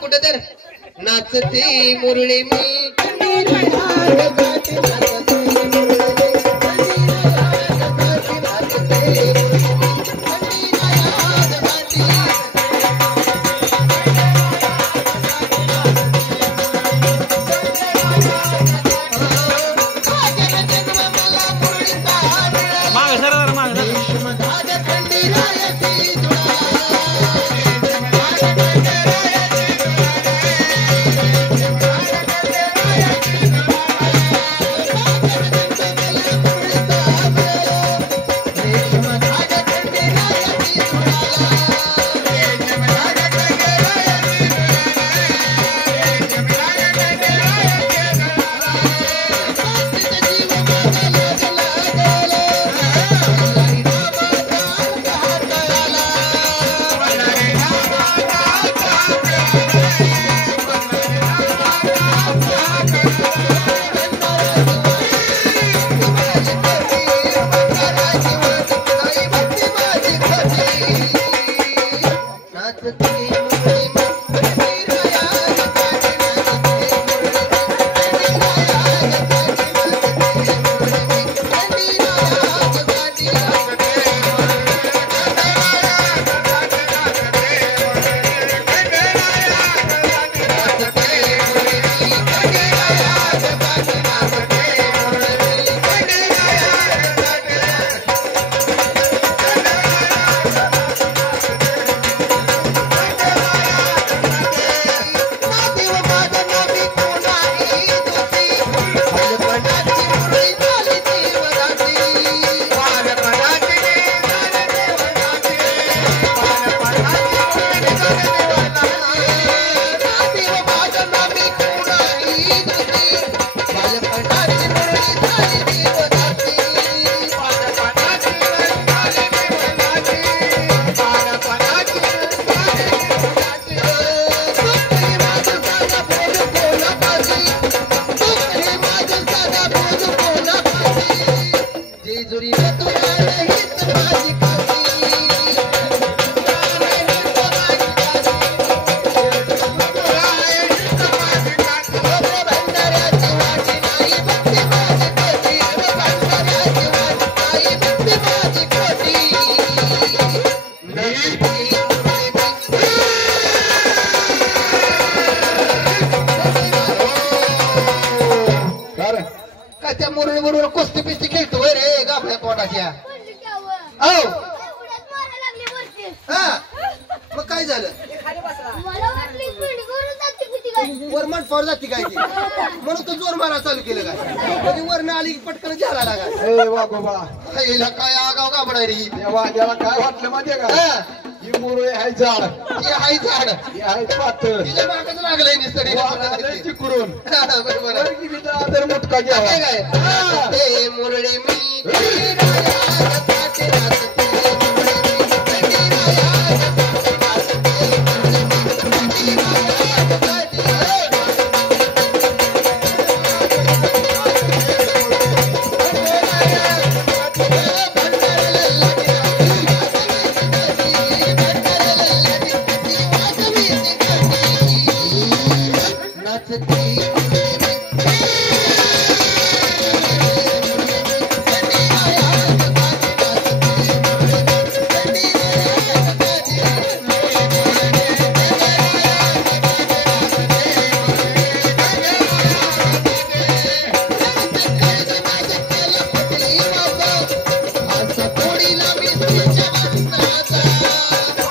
कुठं तर नाचते मुरळी मी वरमान फोड जाती काय म्हणून तो जोर मारा चालू केलं काय कधी वरनं आली पटकन झाला लागा ए वा बाबा हिला काय आगाव का बडा रे देवा त्याला काय वाटलं माहितीये का ही मुरळे हाय झाड हे हाय झाड हे हाय पातळ तिच्या मागच लागलंय निसडी चिकरून बरोबर की विचार आदर मुटका घ्यावा काय ते मुरळे मी